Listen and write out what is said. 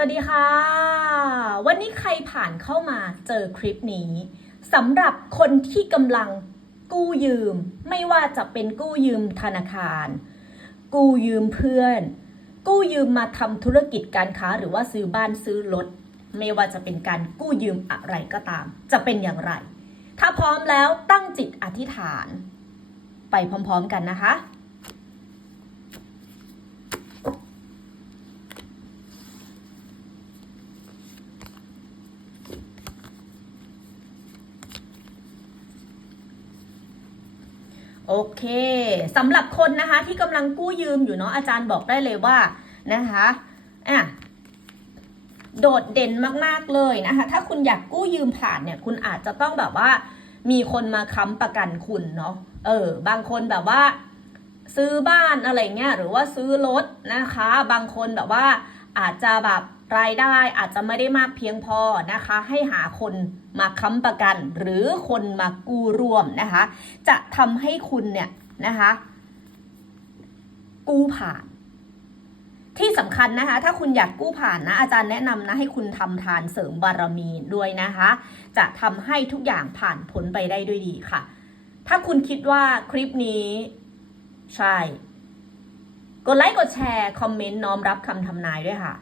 วัสดีค่ะ วันนี้ใครผ่านเข้ามาเจอคลิปนี้สำหรับคนที่กำลังกู้ยืม ไม่ว่าจะเป็นกู้ยืมธนาคาร กู้ยืมเพื่อน กู้ยืมมาทำธุรกิจการค้า หรือว่าซื้อบ้านซื้อรถไม่ว่าจะเป็นการกู้ยืมอะไรก็ตาม จะเป็นอย่างไร ถ้าพร้อมแล้วตั้งจิตอธิษฐาน ไปพร้อมๆกันนะคะ โอเคสำหรับคนนะคะที่กำลังกู้ยืมอยู่เนาะอาจารย์บอกได้เลยว่านะคะอะโดดเด่นมากๆเลยนะคะ ถ้าคุณอยากกู้ยืมผ่านเนี่ย คุณอาจจะต้องแบบว่ามีคนมาค้ำประกันคุณเนาะเออ บางคนแบบว่า ซื้อบ้านอะไรเงี้ยหรือว่าซื้อรถนะคะ บางคนแบบว่า อาจจะแบบรายได้อาจจะไม่ได้มากเพียงพอนะคะ ให้หาคนมาค้ำประกัน หรือคนมากู้ร่วมนะคะ จะทำให้คุณเนี่ยนะคะ กู้ผ่าน ที่สำคัญนะคะ ถ้าคุณอยากกู้ผ่านนะ อาจารย์แนะนำนะให้คุณทำทานเสริมบารมีด้วยนะคะ จะทำให้ทุกอย่างผ่านพ้นไปได้ด้วยดีค่ะ ถ้าคุณคิดว่าคลิปนี้ใช่ กดไลค์กดแชร์ คอมเมนต์น้อมรับคำทำนายด้วยค่ะ